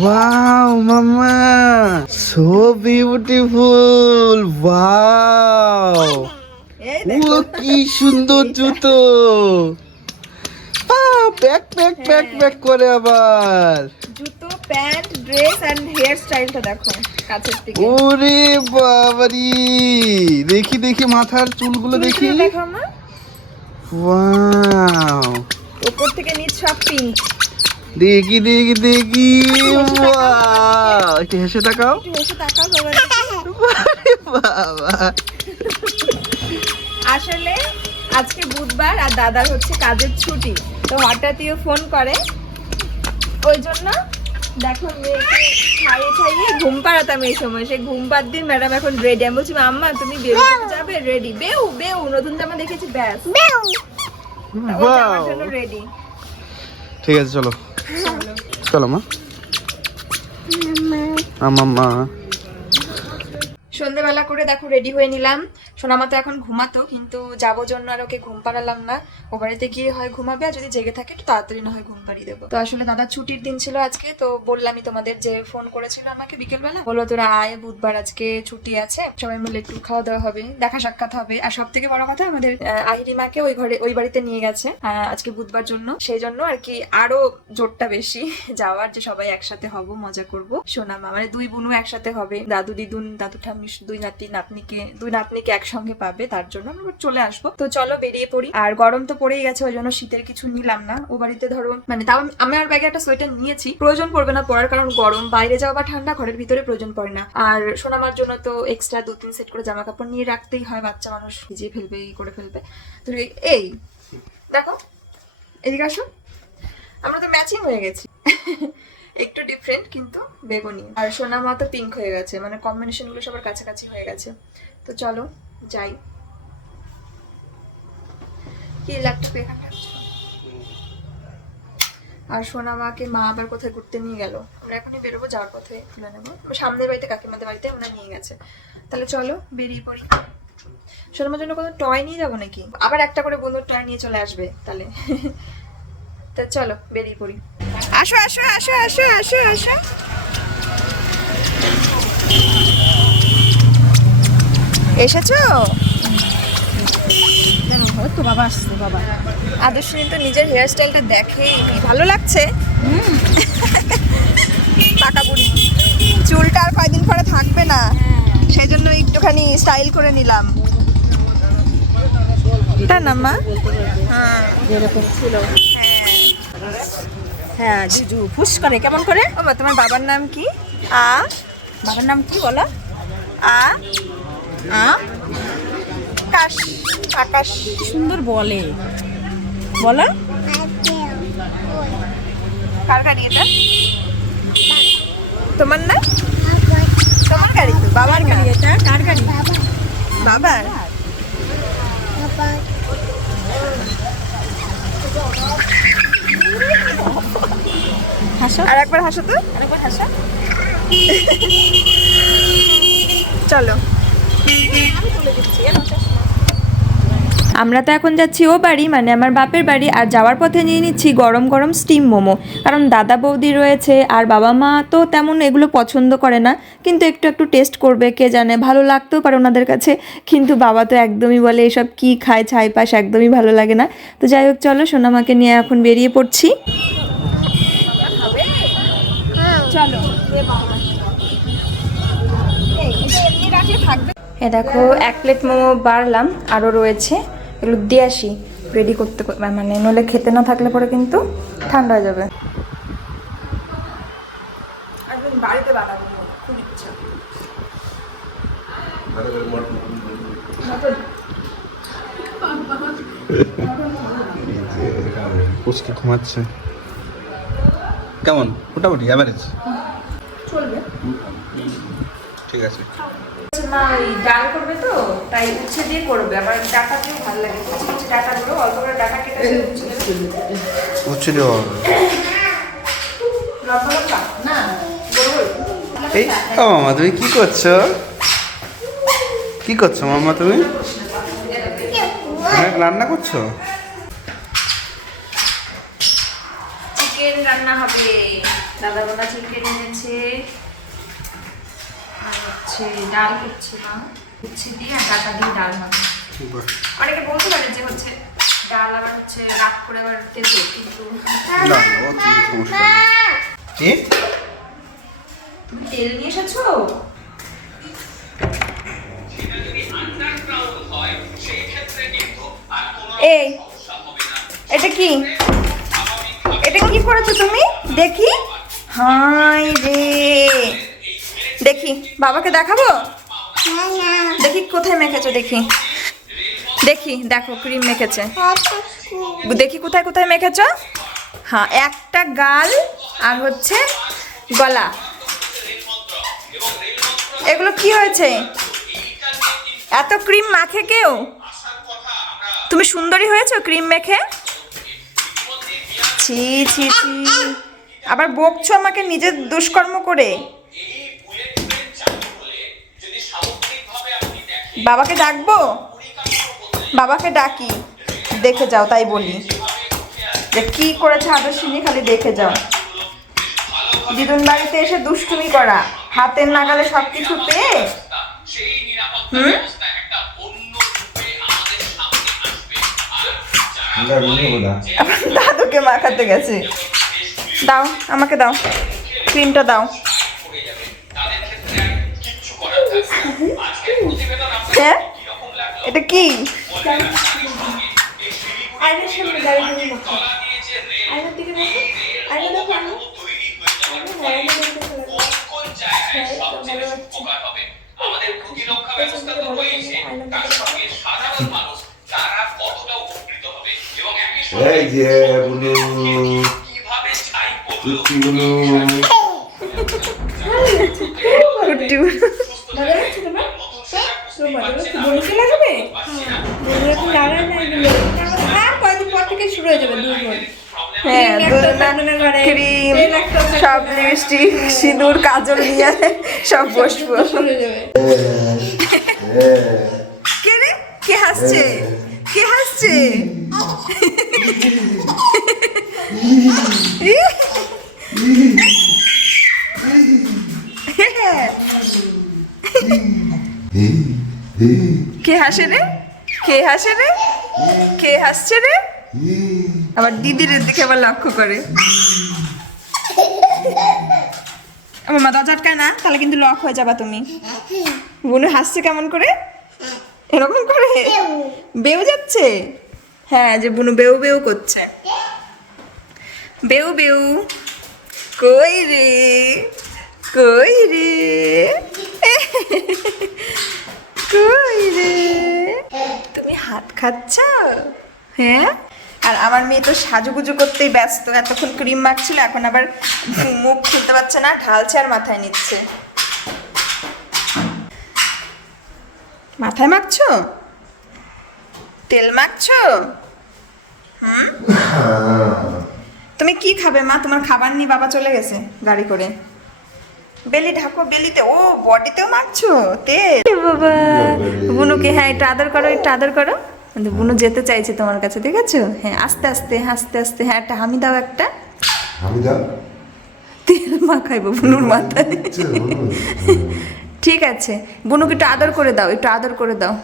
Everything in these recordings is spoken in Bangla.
Wow, Mama! So beautiful! Wow! ও কি সুন্দর জুতো! ব্যাক ব্যাক ব্যাক ব্যাক করে আবার জুতো, প্যান্ট, ড্রেস এন্ড হেয়ার স্টাইলটা দেখো কাছের থেকে। ওরে বাবারি! দেখি দেখি মাথার চুলগুলো দেখি। দেখো মা। ওয়াও! উপর থেকে নিচ সব পিঙ্ক। দেখি দেখি দেখি। ওয়াও! একটু হেসে তাকাও। একটু হেসে তাকাও বাবা! আসলে আজকে বুধবার আর দাদার হচ্ছে কাজের ছুটি, তো হঠাৎই ফোন করে, ওই জন্য দেখো মেয়েকে খাইয়ে ঘুম পাড়াতাম এই সময়, সে ঘুম পাড় দিয়ে ম্যাডাম এখন রেডি। আমি বলছি আম্মা তুমি বেরোতে যাবে? রেডি। বেউ বেউ নতুন জামা দেখেছি ব্যাস ও জামার জন্য রেডি। ঠিক আছে চলো চলো মা। মাম্মা সন্ধ্যেবেলা করে দেখো রেডি হয়ে নিলাম। সোনামা তো এখন ঘুমাতো, কিন্তু যাবো জন্য আর ওকে ঘুম পাড়ালাম না। ও বাড়িতে গিয়ে হয় ঘুমাবে, আর যদি জেগে থাকে একটু তাড়াতাড়ি না হয় ঘুম পাড়িয়ে দেবো। তো আসলে দাদা ছুটির দিন ছিল আজকে, তো বললামই তোমাদের যে ফোন করেছিল আমাকে বিকেলবেলা, বললো তোরা আয়, বুধবার আজকে ছুটি আছে, সবাই মিলে একটু খাওয়া দাওয়া হবে, দেখা সাক্ষাৎ হবে। আর সব থেকে বড় কথা আমাদের আহিরি মাকে ওই বাড়িতে নিয়ে গেছে আজকে বুধবার জন্য, সেই জন্য আর কি আরো জোরটা বেশি যাওয়ার, যে সবাই একসাথে হব, মজা করব। সোনামা মানে দুই বোনও একসাথে হবে, দাদু দিদুন দাদু ঠাম্মি দুই নাতনিকে একসঙ্গে পাবে, তার জন্য আমরা চলে আসবো। তো চলো বেরিয়ে পড়ি। আর গরম তো পড়েই গেছে, ওই জন্য শীতের কিছু নিলাম না। ও বাড়িতে ধরো মানে তাও আমি আমার ব্যাগে একটা সোয়েটার নিয়েছি, প্রয়োজন পড়বে না পরার, কারণ গরম, বাইরে যাওয়া বা ঠান্ডা ঘরের ভিতরে প্রয়োজন পড়ে না। আর সোনামার জন্য তো এক্সট্রা 2-3 সেট করে জামা কাপড় নিয়ে রাখতেই হয়, বাচ্চা মানুষ ভিজিয়ে ফেলবে, করে ফেলবে। তো এই দেখো এদিকে আসো, আমরা তো ম্যাচিং হয়ে গেছি একটু ডিফারেন্ট কিন্তু বেগুনি। আর সোনামা তো পিঙ্ক হয়ে গেছে, মানে কম্বিনেশন গুলো সবার কাছাকাছি হয়ে গেছে। তো চলো যাই। কি ল্যাপটপ এখানে রাখছো? আর সোনামাকে মা আবার কোথায় ঘুরতে নিয়ে গেল, আমরা এখনই বেরোবো, যাওয়ার পথে খুলে নেবো। সামনের বাড়িতে কাকিমাদের বাড়িতে ওনা নিয়ে গেছে। তাহলে চলো বেরিয়ে পড়ি। সোনামার জন্য কোনো টয় নিয়ে যাবো নাকি? আবার একটা করে বন্ধুর টয় নিয়ে চলে আসবে তাহলে তা চলো বেরিয়ে পড়ি। আসো আসো আসো আসো আসো আসো। এসেছো? তো বাবা আসছে বাবা। আদর্শিনী তো নিজের হেয়ার স্টাইলটা দেখেই ভালো লাগছে। পাকা বুড়ি, চুলটা আর কয়দিন পরে থাকবে না, সেই জন্য একটুখানি স্টাইল করে নিলাম। তাই না মা? হ্যাঁ যেরকম ছিল। হ্যাঁ জুজু ফুস করে কেমন করে? ও মা, তোমার বাবার নাম কি? বাবার নাম কি বলো? আকাশ। আকাশ সুন্দর বলে, বলো। কার গাড়ি এটা? তোমার না? তোমার গাড়ি তো, বাবার গাড়ি। এটা কার গাড়ি? বাবার। হাসো, আর একবার হাসো তো, আরেকবার হাসো। চলো। আমরা তো এখন যাচ্ছি ও বাড়ি, মানে আমার বাপের বাড়ি। আর যাওয়ার পথে নিয়ে নিচ্ছি গরম গরম স্টিম মোমো, কারণ দাদা বৌদি রয়েছে, আর বাবা মা তো তেমন এগুলো পছন্দ করে না, কিন্তু একটু একটু টেস্ট করবে, কে জানে ভালো লাগতেও পারে ওনাদের কাছে। কিন্তু বাবা তো একদমই বলে এসব কি খায়, ছাইপাশ একদমই ভালো লাগে না। তো যাই হোক চলো, সোনামাকে নিয়ে এখন বেরিয়ে পড়ছি। চলো এ দেখো 1 প্লেট মোমো বাড়লাম, আরও রয়েছে, এগুলো দিয়ে আসি রেডি করতে, মানে নইলে খেতে না থাকলে পরে কিন্তু ঠান্ডা হয়ে যাবে। বাড়িতে বানাবো খুব ইচ্ছা। পুচকে ঘুমাচ্ছে কেমন? মোটামুটি অ্যাভারেজ চলবে, ঠিক আছে। মা ওই ডাল করবে তো তাই উচ্ছে দিয়ে করবে, আবার ডাটা দিয়ে ভালো লাগে, কুচি কুচি ডাটা গুলো অল্প করে ডাটা কেটে উচ্ছে দেওয়া হবে। লম্বা লম্বা না এই ও মামা তুমি কি করছো? কি করছো মামা তুমি? রান্না করছো? চিকেন রান্না হবে। দাদা বোনা চিকেন এনেছে, আর হচ্ছে ডাল হচ্ছে না, উচ্ছে দিয়ে আর ডাটা দিয়ে ডাল হবে। অনেকে বলতে পারে যে হচ্ছে ডাল আবার হচ্ছে রাগ করে আবার তেতো, কিন্তু তুমি তেল নিয়ে এসেছো? এই এটা কি, এটা কি করেছো তুমি? দেখি, হাই রে, দেখি বাবাকে দেখাবো, দেখি কোথায় মেখেছো, দেখি দেখি, দেখো ক্রিম মেখেছে, দেখি কোথায় কোথায় মেখেছো। হ্যাঁ, একটা গাল আর হচ্ছে গলা, এগুলো কি হয়েছে? এত ক্রিম মাখে কেউ? তুমি সুন্দরী হয়েছো ক্রিম মেখে? ছি ছি ছি, আবার বকছো আমাকে নিজের দুষ্কর্ম করে। বাবাকে ডাকবো? বাবাকে ডাকি, দেখে যাও, তাই বলি যে কি করেছে আদর্শিনী, খালি দেখে যাও। দিদুন বাড়িতে এসে দুষ্টুমি করা, হাতের নাগালে সবকিছু পেয়ে। দাদুকে মাখাতে গেছে। দাও, আমাকে দাও, ক্রিমটা দাও। হ্যাঁ, এটা কি? এই যে বুনু, কুট্টি বুনু, কুট্টি বুনু। হ্যাঁ, ক্রিম, সব লিপস্টিক, সিঁদুর, কাজল নিয়ে সব বসবো। কে রে, কে হাসছে, কে হাসছে? কে হাসে রে, কে হাসে রে, কে হাসছে রে? আবার দিদির দিকে আবার লক্ষ্য করে। আমার মা দরজা আটকায় না, তাহলে কিন্তু লক হয়ে যাবা তুমি। বুনু হাসছে কেমন করে, এরকম করে বেউ যাচ্ছে। হ্যাঁ, যে বুনু বেউ বেউ করছে, বেউ বেউ। কই রে, কই রে, কই রে, তুমি হাত খাচ্ছ? হ্যাঁ, আর আমার মেয়ে তো সাজুগুজু করতেই ব্যস্ত, এতক্ষণ ক্রিম মাখছিল, এখন আবার মুখ খুলতে পারছে না, ঢালছে আর মাথায় নিচ্ছে। মাথায় মাখছো? তেল মাখছো? তুমি কি খাবে মা? তোমার খাবার নিয়ে বাবা চলে গেছে গাড়ি করে। বেলি ঢাকো, বেলিতে, ও বডিতেও মাখছো তেল? বাবা, বুনুকে হ্যাঁ একটু আদর করো, একটু আদর করো। কিন্তু বুনু যেতে চাইছে তোমার কাছে, দেখেছো? হ্যাঁ, আস্তে আস্তে আস্তে আস্তে। হ্যাঁ, একটা হামি দাও, একটা হামি দাও। তেল মাখাইবো বুনুর মাথায়। ঠিক আছে, বুনুকে একটু আদর করে দাও, একটু আদর করে দাও।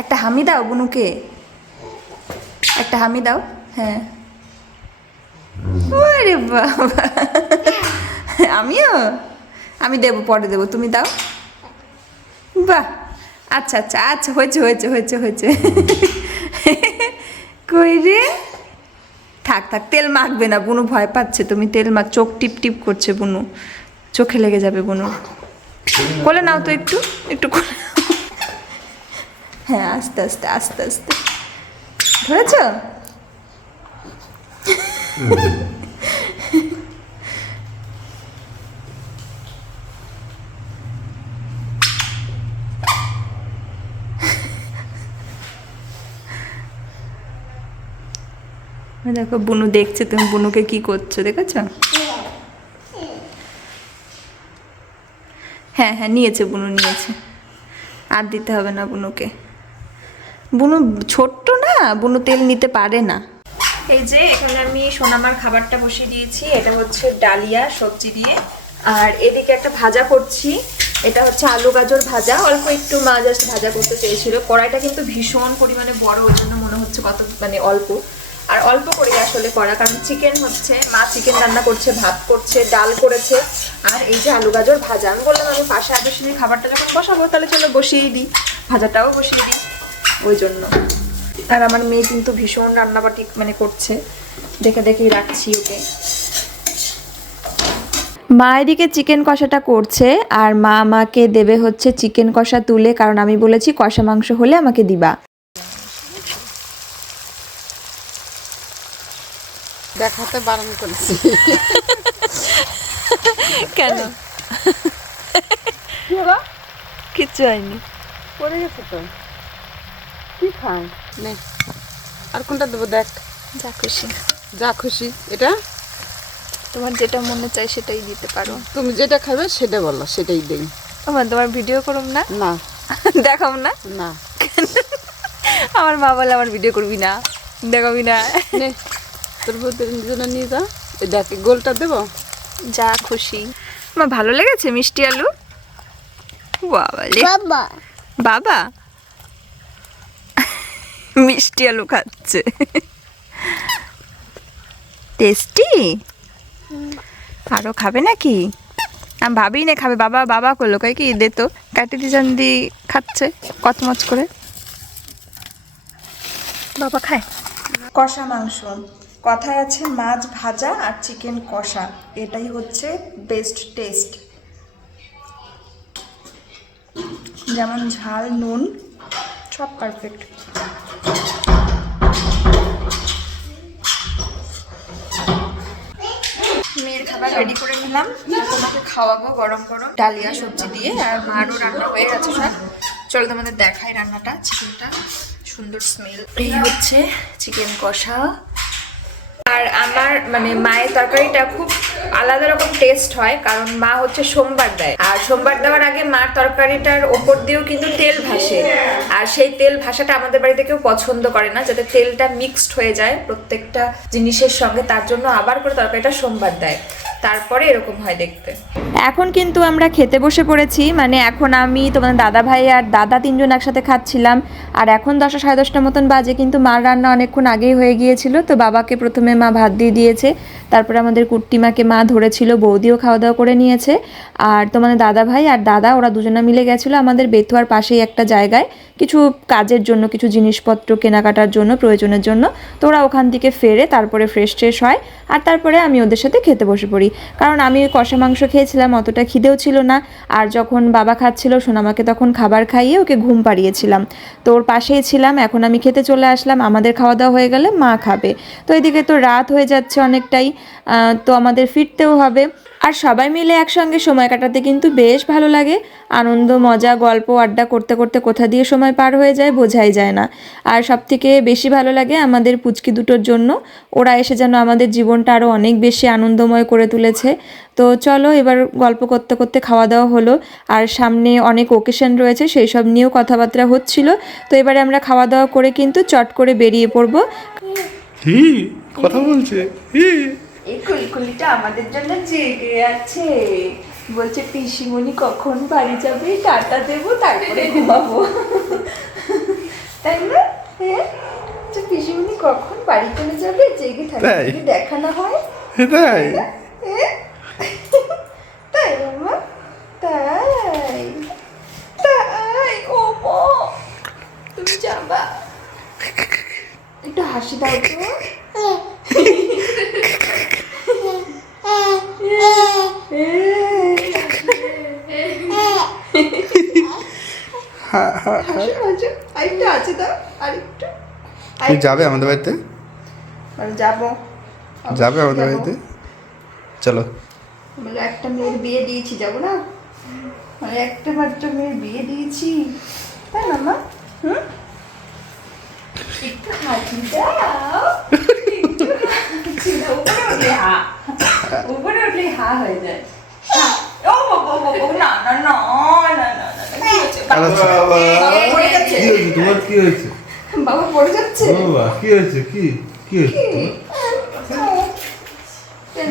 একটা হামি দাও বুনুকে, একটা হামি দাও। হ্যাঁ, ওরে বাবা, আমিও, আমি দেবো, পরে দেবো, তুমি দাও। বাহ, আচ্ছা আচ্ছা আচ্ছা, হয়েছে হয়েছে হয়েছে হয়েছে। কই রে, থাক থাক, তেল মাখবে না, বুনু ভয় পাচ্ছে। তুমি তেল মাখ, চোখ টিপ টিপ করছে বুনু, চোখে লেগে যাবে বুনু। কোলে নাও তো, একটু একটু কোলে। হ্যাঁ, আস্তে আস্তে আস্তে আস্তে, ধরেছ? দেখো বুনু দেখছে তুমি বুনুকে কি করছো, দেখেছ? হ্যাঁ হ্যাঁ, নিয়েছে বুনু, নিয়েছে, আর দিতে হবে না বুনুকে। বুনু ছোট্ট না, বুনু তেল নিতে পারে না। এই যে এখানে আমি সোনামার খাবারটা বসিয়ে দিয়েছি, এটা হচ্ছে ডালিয়া সবজি দিয়ে। আর এদিকে একটা ভাজা করছি, এটা হচ্ছে আলু গাজর ভাজা, অল্প একটু মা জাস্ট ভাজা করতে চেয়েছিল। কড়াইটা কিন্তু ভীষণ পরিমাণে বড়, ওই জন্য মনে হচ্ছে কত মানে অল্প, আর অল্প করে আসলে করা, কারণ চিকেন হচ্ছে, মা চিকেন রান্না করছে, ভাত করছে, ডাল করেছে, আর এই যে আলু গাজর ভাজা। আমি বললাম আমি পাশে আদর্শনীর খাবারটা যখন বসাবো তাহলে চলো বসিয়েই দিই, ভাজাটাও বসিয়ে দিই, ওই জন্য। আর আমার মেয়ে কিন্তু ভীষণ রান্নাবাটি মানে করছে, দেখে দেখেই রাখছি ওকে। মা এদিকে চিকেন কষাটা করছে, আর মা আমাকে দেবে হচ্ছে চিকেন কষা তুলে, কারণ আমি বলেছি কষা মাংস হলে আমাকে দিবা। দেখাতে বারণ করেছি। কেন? কিচ্ছু হয়নি, পড়ে গেছে তো, কি খাই নে। আর কোনটা দেবো দেখ, যা খুশি, যা খুশি। এটা তোমার যেটা মনে চাই সেটাই দিতে পারো। তুমি যেটা খাবে সেটা বলো, সেটাই দেই। তোমার ভিডিও করুম না? না দেখাম না? না, আমার মা বলে আমার ভিডিও করবি না, দেখাবি না। নে তোর বউদের জন্য নিয়ে যা। এই দেখ গোলটা দেবো। যা খুশি। আমার ভালো লেগেছে মিষ্টি আলু। বাবা বাবা মিষ্টি আলু খাচ্ছে, টেস্টি। আরো খাবে নাকি? আমি ভাবি না খাবে, বাবা বাবা করলো কয় কি দে তো, কাটি দি জান্দি খাচ্ছে কচমচ করে। বাবা খায় কষা মাংস। কথায় আছে মাছ ভাজা আর চিকেন কষা, এটাই হচ্ছে বেস্ট টেস্ট। যেমন ঝাল, নুন সব পারফেক্ট। মেয়ের খাবার রেডি করে নিলাম, তোমাকে খাওয়াবো গরম গরম ডালিয়া সবজি দিয়ে। আর মারও রান্না হয়ে গেছে সব। চলো তোমাদের দেখাই রান্নাটা। চিকেনটা সুন্দর স্মেল, এই হচ্ছে চিকেন কষা। আর আমার মানে মায়ের তরকারিটা খুব আলাদা রকম টেস্ট হয়, কারণ মা হচ্ছে সোমবার দেয়, আর সোমবার দেওয়ার আগে মার তরকারিটার ওপর দিয়েও কিন্তু তেল ভাসে, আর সেই তেল ভাসাটা আমাদের বাড়িতে কেউ পছন্দ করে না, যাতে তেলটা মিক্সড হয়ে যায় প্রত্যেকটা জিনিসের সঙ্গে, তার জন্য আবার করে তরকারিটা সোমবার দেয়, তারপরে এরকম হয় দেখতে। এখন কিন্তু আমরা খেতে বসে পড়েছি, মানে এখন আমি তোমাদের দাদা ভাই আর দাদা তিনজন একসাথে খাচ্ছিলাম। আর এখন 10টা সাড়ে 10টার মতন বাজে, কিন্তু মার রান্না অনেকক্ষণ আগেই হয়ে গিয়েছিল। তো বাবাকে প্রথমে মা ভাত দিয়ে দিয়েছে, তারপরে আমাদের কুট্টিমাকে মা ধরেছিল, বৌদিও খাওয়া দাওয়া করে নিয়েছে। আর তোমাদের দাদা ভাই আর দাদা ওরা দুজনে মিলে গেছিলো আমাদের বেতুয়ার পাশেই একটা জায়গায় কিছু কাজের জন্য, কিছু জিনিসপত্র কেনাকাটার জন্য, প্রয়োজনের জন্য। তো ওরা ওখান থেকে ফেরে তারপরে ফ্রেশ ট্রেশ হয়, আর তারপরে আমি ওদের সাথে খেতে বসে পড়ি, কারণ আমি কষা মাংস খেয়েছিলাম, অতটা খিদেও ছিল না। আর যখন বাবা খাচ্ছিল সোনামাকে তখন খাবার খাইয়ে ওকে ঘুম পাড়িয়েছিলাম, তো ওর পাশেই ছিলাম। এখন আমি খেতে চলে আসলাম, আমাদের খাওয়া দাওয়া হয়ে গেলে মা খাবে। তো এদিকে তো রাত হয়ে যাচ্ছে অনেকটাই, তো আমাদের ফিরতেও হবে। আর সবাই মিলে একসঙ্গে সময় কাটাতে কিন্তু বেশ ভালো লাগে, আনন্দ মজা গল্প আড্ডা করতে করতে কোথা দিয়ে সময় পার হয়ে যায় বোঝাই যায় না। আর সবথেকে বেশি ভালো লাগে আমাদের পুচকি দুটোর জন্য, ওরা এসে যেন আমাদের জীবনটা আরও অনেক বেশি আনন্দময় করে তুলেছে। তো চলো এবার গল্প করতে করতে খাওয়া দাওয়া হলো, আর সামনে অনেক ওকেশন রয়েছে সেই সব নিয়েও কথাবার্তা হচ্ছিল। তো এবারে আমরা খাওয়া দাওয়া করে কিন্তু চট করে বেরিয়ে পড়বো। কথা বলছে এই কুলকুলিটা আমাদের জন্য জেগে আছে, বলছে পিসিমণি কখন বাড়ি যাবে, টাটা দেবো তারপরে ঘুমাবো, তাই না? হ্যাঁ, পিসিমণি কখন বাড়ি চলে যাবে, জেগে থাকে যদি দেখা না হয়। তাই তাই মামা, তাই তাই। ও মা তুমি যাবা, একটু হাসি দাও তো। আরেকটু আছে দাও, আরেকটু। তুমি যাবে আমাদের বাড়িতে? যাবো, যাবে আমাদের বাড়িতে? চলো। বলে একটা মেয়ের বিয়ে দিয়েছি, যাবো না? মানে একটা মাত্র মেয়ের বিয়ে দিয়েছি, তাই না মা? হুম, একটু হাসি দাও, একটু হাসি দাও। উপরে উঠলে হা, উপরে উঠলে হা হয়ে যায়। ও বাবা বাবা, না না না না না না, কি হয়েছে? বাবা পড়ে যাচ্ছে। তোমার কি হয়েছে? বাবা পড়ে যাচ্ছে। বাবা কি হয়েছে? কি কি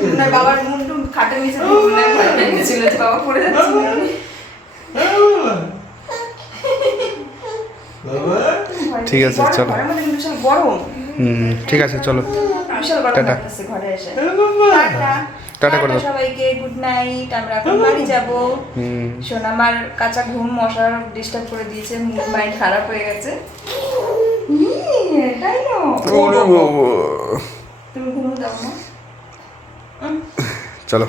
মুন্নার বাবার মুন্ডু খাটের নিচে দিয়ে মুন্নার ভয় পেয়ে গেছিল যে বাবা পড়ে যাচ্ছে ঠিক আছে, চলো। ঘরের মধ্যে কিন্তু বিশাল গরম। ঠিক আছে, চলো। বিশাল গরম টাটা। লাগতেছে ঘরে এসে। টাটা করে দাও। সবাইকে গুড নাইট। আমরা এখন বাড়ি যাব। সোনামার কাঁচা ঘুম মশার ডিস্টার্ব করে দিয়েছে, মুড মাইন্ড খারাপ হয়ে গেছে। তাই না? তুমি ঘুমো দাও না। চলো।